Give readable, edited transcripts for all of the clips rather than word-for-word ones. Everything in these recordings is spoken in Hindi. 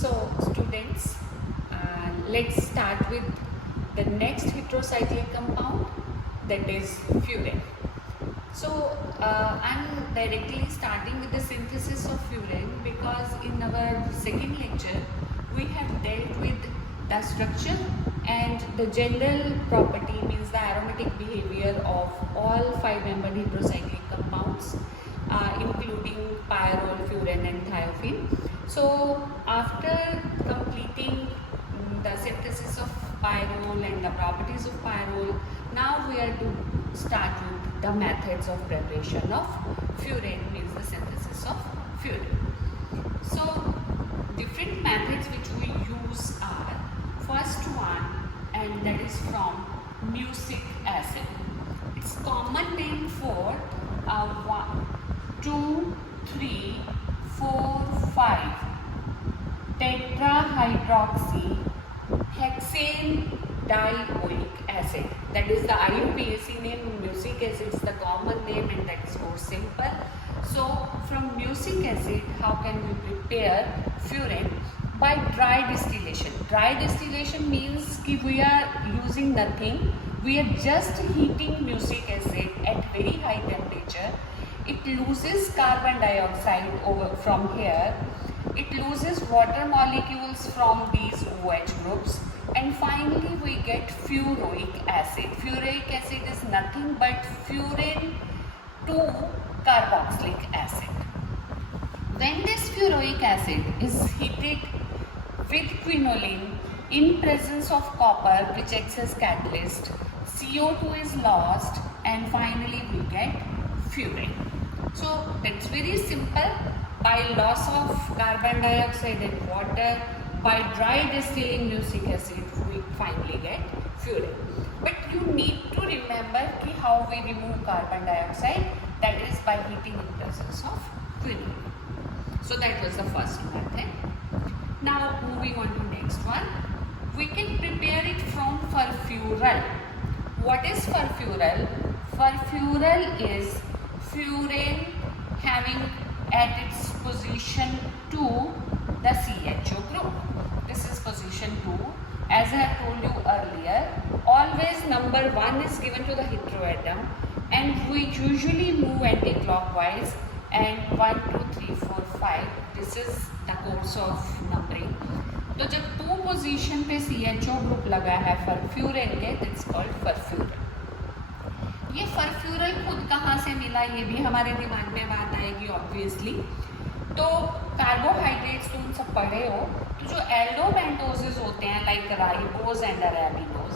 So, students, let's start with the next heterocyclic compound, that is furan. So, I'm directly starting with the synthesis of furan because in our second lecture we have dealt with the structure and the general property, means the aromatic behavior of all 5-membered heterocyclic compounds, including pyrrole, furan and thiophene. So after completing the synthesis of pyrrole and the properties of pyrrole, now we are to start with the methods of preparation of furan, means the synthesis of furan. So different methods which we use are, first one, and that is from mucic acid. Its common name for 1, 2, 3, 4, 5 tetrahydroxy hexane dioic acid. That is the IUPAC name. Mucic acid is the common name and that is more simple. So from mucic acid, how can we prepare furan? By dry distillation. Dry distillation means that we are using nothing. We are just heating mucic acid at very high temperature. It loses carbon dioxide from here. It loses water molecules from these OH groups, and finally we get furoic acid. Furoic acid is nothing but furan 2 carboxylic acid. When this furoic acid is heated with quinoline in presence of copper, which acts as catalyst, CO2 is lost and finally we get furan. So that's very simple. By loss of carbon dioxide and water, by dry distilling mucic acid, we finally get furan. But you need to remember how we remove carbon dioxide, that is by heating in presence of quinoline. So that was the first method. Now moving on to next one, we can prepare it from furfural. What is furfural? Furfural is furan having at its position 2 the CHO group. This is position 2. As I have told you earlier, always number 1 is given to the heteroatom and we usually move anti-clockwise, and 1, 2, 3, 4, 5, this is the course of numbering. तो जब 2 पोजीशन पे CHO ग्रुप लगा है फरफ्यूरन के, दैट्स कॉल्ड फरफ्यूरल. ये फरफ्यूरल खुद कहाँ से मिला, ये भी हमारे दिमाग में बात आएगी ऑब्वियसली. तो कार्बोहाइड्रेट्स तुम सब पढ़े हो, तो जो एल्डोपेंटोजेस होते हैं like ribose and arabinose,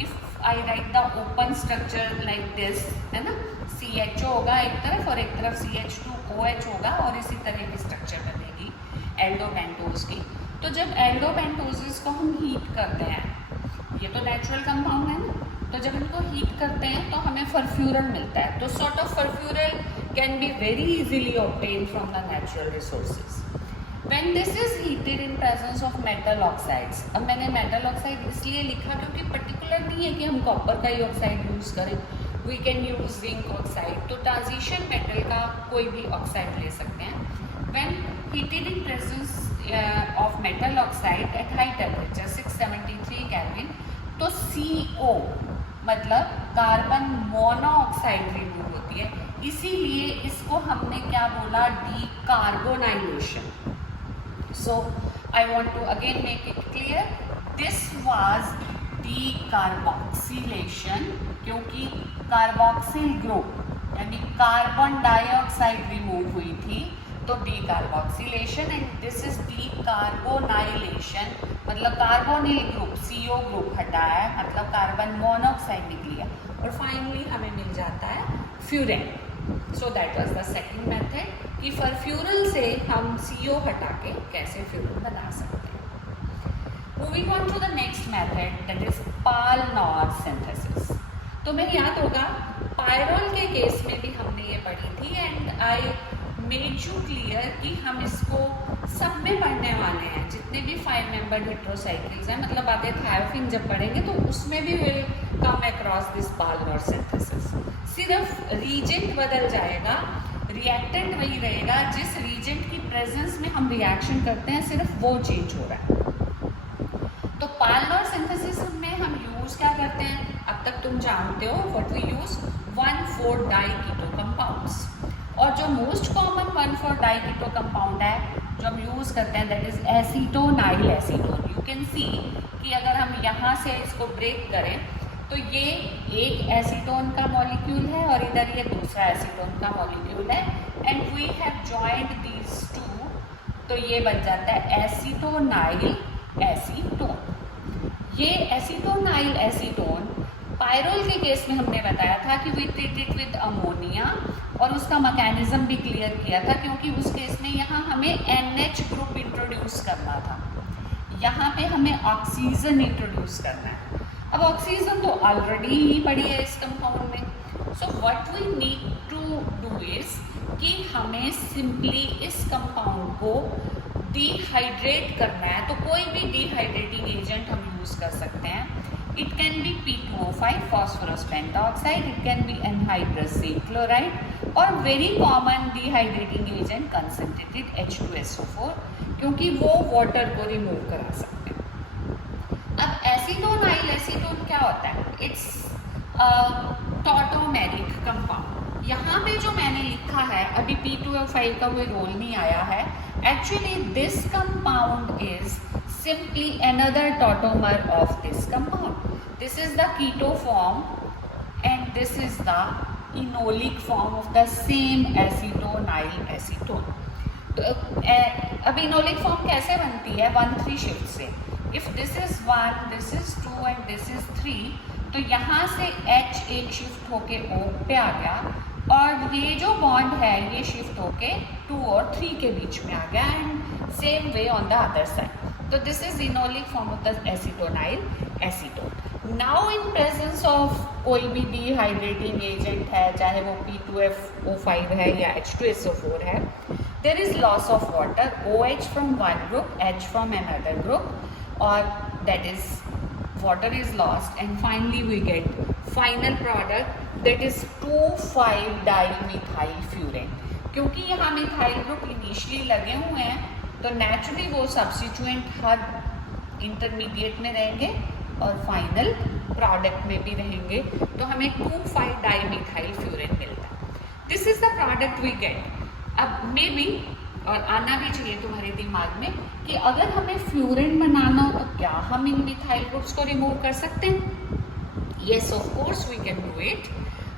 if I right the open structure like this, है ना, CHO होगा एक तरफ और एक तरफ CH2OH होगा और इसी तरह की स्ट्रक्चर बनेगी एल्डोपेंटोज की. तो जब एल्डोपेंटोजेस को हम हीट करते हैं, ये तो नेचुरल कंपाउंड है ना, तो जब इनको हीट करते हैं तो हमें फरफ्यूरल मिलता है. तो sort of फरफ्यूरल can be very easily obtain from the natural resources. When this is heated in presence of metal oxides. अब मैंने मेटल ऑक्साइड इसलिए लिखा क्योंकि पर्टिकुलर नहीं है कि हम कॉपर का ही ऑक्साइड यूज़ करें, we can use zinc oxide. तो ट्रांजिशन मेटल का कोई भी ऑक्साइड ले सकते हैं. When heated in presence of metal oxide at high temperature 673 kelvin, तो CO मतलब कार्बन मोनोऑक्साइड रिमूव होती है. इसीलिए इसको हमने क्या बोला, decarbonylation. So I want to again make it clear, this was decarboxylation, क्योंकि कार्बोक्सिल ग्रुप यानी कार्बन डाइऑक्साइड रिमूव हुई थी, तो डीकार्बोक्सिलेशन. एंड दिस इज डीकार्बोनाइलेशन, मतलब कार्बोनिल ग्रुप CO ग्रुप हटाया है, मतलब कार्बन मोनोऑक्साइड निकली है और फाइनली हमें मिल जाता है furan. So that was the second method कि फरफ्यूरल से हम CO हटा के कैसे फ्यूरेन बना सकते हैं. Moving on to the next method, that is Paal Knorr synthesis. तुम्हें याद होगा पायरोल के केस में भी हमने ये पढ़ी थी and I made you clear कि हम इसको सब में पढ़ने वाले हैं. जितने भी 5-membered हेटेरोसाइक्लिक्स हैं, मतलब आगे थायोफिन जब पढ़ेंगे तो उसमें भी will come across this Paal Knorr synthesis. सिर्फ रीजेंट बदल जाएगा. रिएक्टेंट वही रहेगा, जिस रीजेंट की प्रेजेंस में हम रिएक्शन करते हैं सिर्फ वो चेंज हो रहा है। तो पार्लर सिंथेसिस में हम यूज क्या करते हैं, अब तक तुम जानते हो व्हाट वी यूज 1,4-डाई कीटो कंपाउंड्स। और जो मोस्ट कॉमन 1,4-डाई कीटो कंपाउंड है जो हम यूज करते हैं that is acetonyl acetone. You can see कि अगर हम यहाँ से इसको ब्रेक करें तो ये एक एसीटोन का मॉलिक्यूल है और इधर ये दूसरा एसीटोन का मॉलिक्यूल है, and we have joint these two, तो ये बन जाता है एसीटोनाइल एसीटोन। ये एसीटोनाइल एसीटोन पायरोल के केस में हमने बताया था कि we treat it with ammonia, और उसका मैकेनिज्म भी क्लियर किया था क्योंकि उस केस में यहाँ हमें NH ग्रुप इंट्रोड्यूस करना था, यहाँ पे हमें ऑक्सीजन इंट्रोड्यूस करना है। अब ऑक्सीजन तो ऑलरेडी ही पड़ी है इस कंपाउंड में, so what we need to do is कि हमें सिंपली इस कंपाउंड को डिहाइड्रेट करना है। तो कोई भी डिहाइड्रेटिंग एजेंट हम यूज़ कर सकते हैं। It can be P2O5 phosphorus pentoxide, it can be anhydrous zinc chloride और very common dehydrating agent concentrated H2SO4, क्योंकि वो वाटर को रिमूव करा सकते हैं। अब एसीटोनाइल एसीटोन क्या होता है, इट्स टॉटोमेरिक कंपाउंड। यहाँ पे जो मैंने लिखा है अभी P2O5 का कोई रोल नहीं आया है, actually this compound is simply another tautomer of this compound. This is the keto form and this is the enolic form of the same acetonyl acetone. तो अब enolic form कैसे बनती है 1,3 शिफ्ट से। If this is 1, this is 2 and this is 3, तो यहाँ से H एक शिफ्ट होके O पे आ गया और ये जो बॉन्ड है ये शिफ्ट होके 2 और 3 के बीच में आ गया, and same way on the other side. तो this is enolic form of the acetonyl acetone. Now in presence of कोई भी डिहाइड्रेटिंग एजेंट है, चाहे वो P2FO5 है या H2SO4 है, there is loss of water, OH from one group, H from another group, और that is water is lost, and finally we get final product that is 2,5-dimethyl-furan। क्योंकि यहाँ मिथाइल ग्रुप इनिशियली लगे हुए हैं तो नेचुरली वो सब्स्टिट्यूएंट हर इंटरमीडिएट में रहेंगे और फाइनल प्रोडक्ट में भी रहेंगे, तो हमें 2,5-dimethyl-furan मिलता है। This is the product we get. अब मे बी और आना भी चाहिए तुम्हारे दिमाग में कि अगर हमें फ्यूरेन बनाना हो तो क्या हम इन मिथाइल ग्रुप्स को रिमूव कर सकते हैं? Yes, of course we can do it.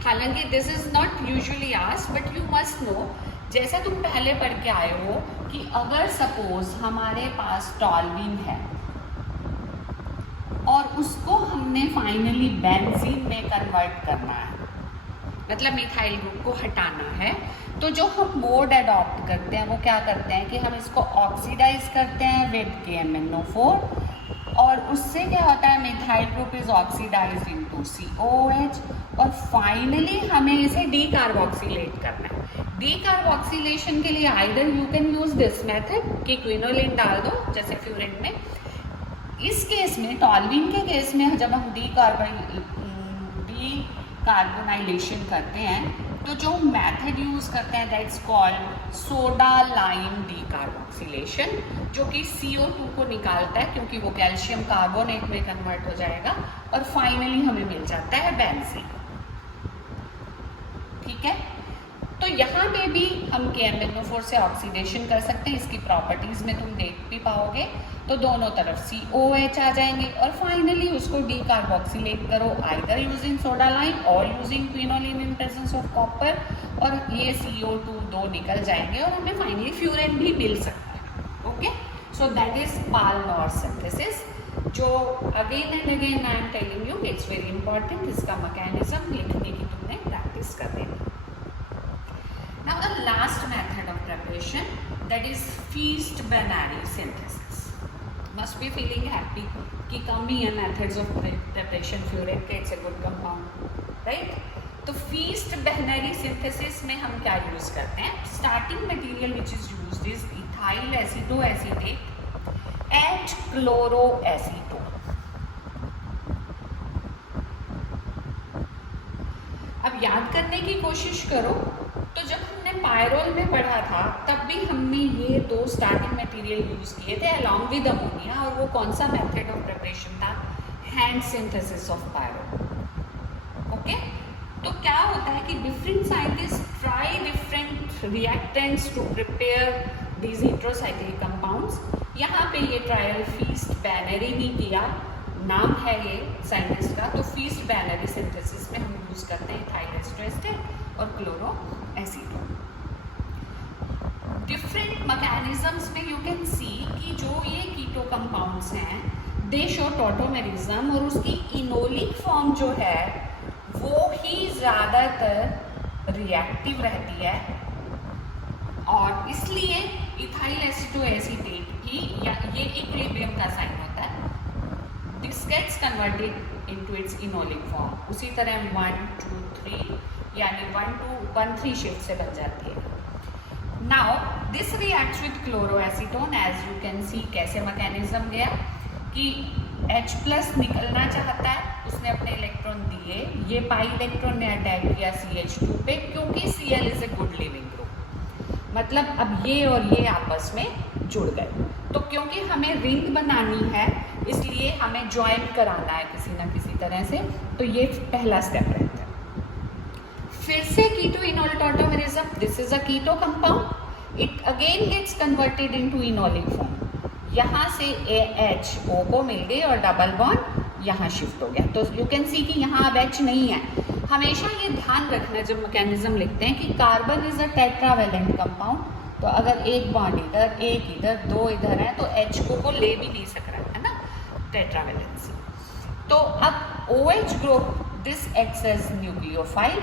हालांकि this is not usually asked but you must know, जैसा तुम पहले पढ़ के आए हो कि अगर सपोज हमारे पास टॉल्यूइन है और उसको हमने फाइनली बेंजीन में कन्वर्ट करना है, मतलब मिथाइल ग्रुप को हटाना है, तो जो हम मोड अडॉप्ट करते हैं वो क्या करते हैं कि हम इसको ऑक्सीडाइज करते हैं विद KMnO4, और उससे क्या होता है methyl group is oxidized into COOH, और फाइनली हमें इसे डीकार्बोक्सिलेट करना है। डीकार्बोक्सिलेशन के लिए either you can use this method कि क्विनोलिन डाल दो जैसे फ्यूरेन में। इस केस में टॉल्यूइन के केस में जब हम डीकार्बोनाइलेशन करते हैं तो जो मेथड यूज़ करते हैं that's called soda lime decarboxylation, जो कि CO2 को निकालता है क्योंकि वो कैल्शियम कार्बोनेट में कन्वर्ट हो जाएगा और फाइनली हमें मिल जाता है बेंजीन। ठीक है, तो यहाँ पे भी हम KMnO4 से ऑक्सीडेशन कर सकते हैं। इसकी प्रॉपर्टीज़ में तुम देख भी पाओगे, तो दोनों तरफ COOH आ जाएंगे और फाइनली उसको डीकार्बोक्सिलेट करो आइदर यूजिंग सोडा लाइम और using quinoline in presence of copper, और ये CO2 दो निकल जाएंगे और हमें फाइनली फ्यूरेन भी मिल सकता है। Okay, so that is Paal Knorr synthesis, जो again and again I am telling you it's very important. इसका मैकेनिज्म लिखने की तुमने प्रैक्टिस कर देनी। Now the last method of preparation, that is Feast-Benary synthesis. Must be feeling happy कि कम ही है methods of preparation furan के, it's a good compound, right? तो Feast-Benary synthesis में हम क्या use करते हैं? Starting material which is used is ethyl acetoacetate and chloroacetone. अब याद करने की कोशिश करो, तो जब हमने पायरोल में पढ़ा था तब भी हमने ये दो स्टार्टिंग मटेरियल यूज किए थे अलॉन्ग विद अमोनिया, और वो कौन सा मेथड ऑफ प्रिपरेशन था? Hantzsch synthesis of pyrrole. Okay, तो क्या होता है कि different scientist try different reactants to prepare these heterocyclic compounds. यहाँ पे ये ट्रायल फीस्ट बैनरी ने किया, नाम है ये साइंटिस्ट का। तो फीस्ट बैनरी सिंथेसिस में हम यूज करते हैं इथाइल एस्टर और क्लोरो एसीटोन। डिफरेंट मैकेनिज्म्स में यू कैन सी कि जो ये कीटो कंपाउंड्स हैं दे शो टॉटोमेरिज्म, और उसकी इनोलिक फॉर्म जो है वो ही ज़्यादातर रिएक्टिव रहती है, और इसलिए इथाइल एसीटोएसीटेट भी ये इक्विलिब्रियम का साइन होता है। This gets converted into its enolic form. उसी तरह 1 2 3 यानी 1 2 1 3 शिफ्ट से बन जाती है। Now this reacts with chloroacetone, as you can see कैसे मैकेनिज्म गया कि H+ निकलना चाहता है, उसने अपने इलेक्ट्रॉन दिए, ये पाई इलेक्ट्रॉन ने अटैक किया CH2 पे, क्योंकि Cl is a good leaving group, मतलब अब ये और ये आपस में जुड़ गए। तो क्योंकि हमें रिंग बनानी है इसलिए हमें ज्वाइन कराना है किसी ना किसी तरह से, तो ये पहला स्टेप रहता है। फिर से keto enol tautomerism, this is a keto compound, it again gets converted into enolic form. यहाँ से AHO को मिल गई और डबल बॉन्ड यहाँ शिफ्ट हो गया। तो यू कैन सी कि यहाँ अब H नहीं है। हमेशा ये ध्यान रखना जब मैकेनिज्म लिखते हैं कि carbon is a tetravalent compound, तो अगर एक बॉन्ड इधर, एक इधर, दो इधर है तो H को ले भी नहीं सक रहा है ना, टेट्रावेलेंसी। तो अब OH group this acts as nucleophile,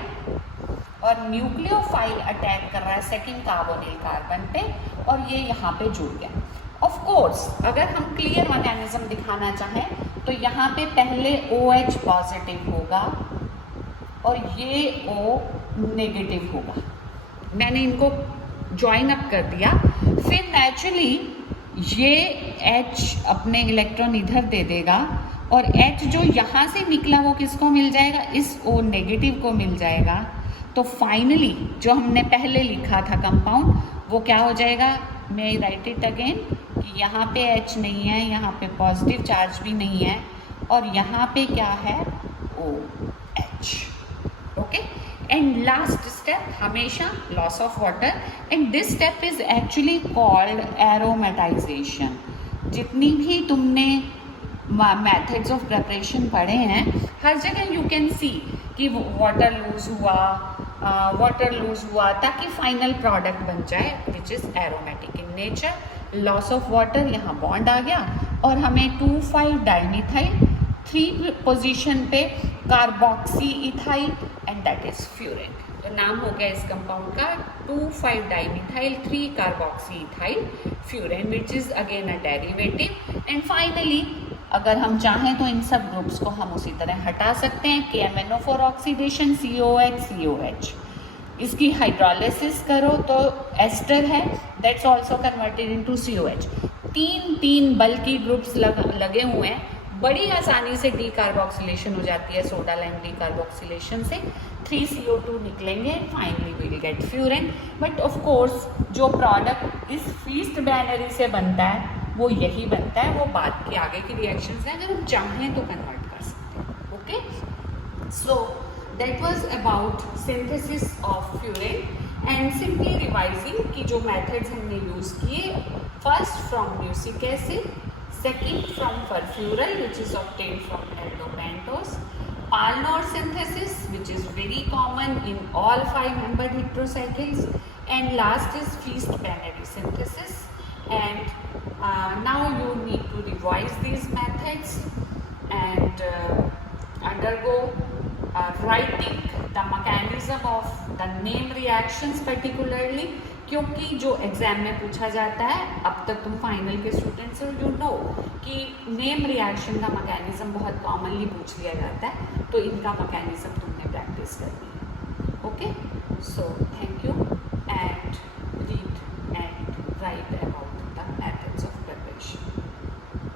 और न्यूक्लियोफाइल अटैक कर रहा है सेकेंड कार्बोनिल कार्बन पे, और ये यहाँ पे जुड़ गया। ऑफ कोर्स अगर हम क्लियर मैकेनिज्म दिखाना चाहें तो यहाँ पे पहले OH पॉजिटिव होगा और ये O नेगेटिव होगा। मैंने इनको ज्वाइन अप कर दिया, फिर नेचुरली ये H अपने इलेक्ट्रॉन इधर दे देगा, और H जो यहाँ से निकला वो किसको मिल जाएगा? इस O नेगेटिव को मिल जाएगा। तो फाइनली जो हमने पहले लिखा था कंपाउंड वो क्या हो जाएगा? मैं राइट इट अगेन कि यहाँ पे H नहीं है, यहाँ पे पॉजिटिव चार्ज भी नहीं है, और यहाँ पे क्या है? OH। Okay, and last step हमेशा loss of water, and this step is actually called aromatisation. जितनी भी तुमने मेथड्स ऑफ प्रिपरेशन पढ़े हैं हर जगह यू कैन सी कि वाटर लूज हुआ ताकि फाइनल प्रोडक्ट बन जाए which is aromatic in nature. Loss of water, यहाँ बॉन्ड आ गया और हमें 2,5 डाइमिथाइल 3 पोजीशन पे carboxy ethyl and that is furan. तो नाम हो गया इस कंपाउंड का 2,5 dimethyl 3 carboxy ethyl furan which is again a derivative. And finally अगर हम चाहें तो इन सब ग्रुप्स को हम उसी तरह हटा सकते हैं। KMnO4 oxidation COH। इसकी हाइड्रोलिसिस करो तो एस्टर है, that's also converted into COH। तीन बल्कि ग्रुप्स लगे हुए हैं, बड़ी आसानी से डीकार्बोक्सिलेशन हो जाती है सोडा लाइम डीकार्बोक्सिलेशन से। 3 CO2 निकलेंगे, finally we will get furan. But of course जो प्रोडक्ट इस फीस्ट बैनरी से बनता है वो यही बनता है, वो बाद के आगे की रिएक्शंस हैं, अगर हम चाहें तो कन्वर्ट कर सकते हैं। Okay, so that was about synthesis of furan and simply revising कि जो मेथड्स हमने यूज़ किए, first from mucic acid, second from furfural which is obtained from aldopentose, Palnor synthesis which is very common in all 5-membered heterocycles, and last is feast binary synthesis. And now you need to revise these methods and undergo writing the mechanism of the name reactions particularly, क्योंकि जो एग्जाम में पूछा जाता है, अब तक तुम फाइनल के स्टूडेंट्स हो, यू नो कि नेम रिएक्शन का मैकेनिज्म बहुत कॉमनली पूछ लिया जाता है, तो इनका मैकेनिज्म तुमने प्रैक्टिस करनी है। Okay, so thank you and read and right